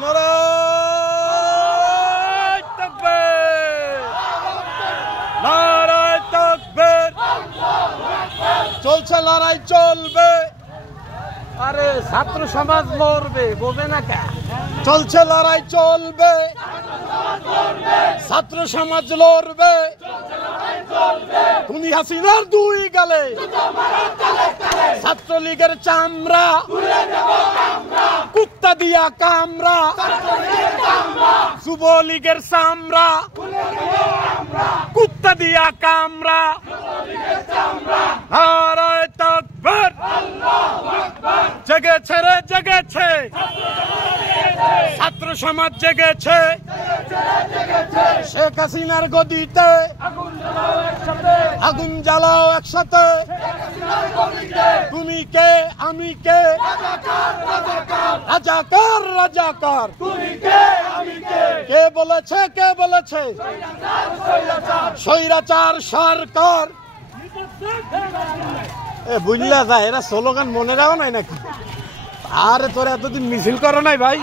নারায়ে তাকবীর, নারায়ে তাকবীর। চলছে লড়াই, চলবে। আরে ছাত্র সমাজ লড়বে, বোঝে না কে? চলছে লড়াই, চলবে। ছাত্র সমাজ লড়বে। খুনি হাসিনার দুই গালে ছাত্রলীগের চামড়া কুত্তা দিয়া কামড়া, যুবলীগের চামড়া কুত্তা দিয়া কামড়া। নারায়ে তাকবীর। জেগেছে রে জেগেছে, ছাত্র সমাজ জেগেছে। শেখ হাসিনার গদিতে আগুন জ্বালাও একসাথে। তুমি কে আমি কে, রাজাকার রাজাকার। কে বলেছে কে বলেছে স্বৈরাচার সরকার? এ বুঝলা যায়, এরা স্লোগান মনে রাখো নাই নাকি? আরে তোরা এতদিন মিছিল করো নাই ভাই?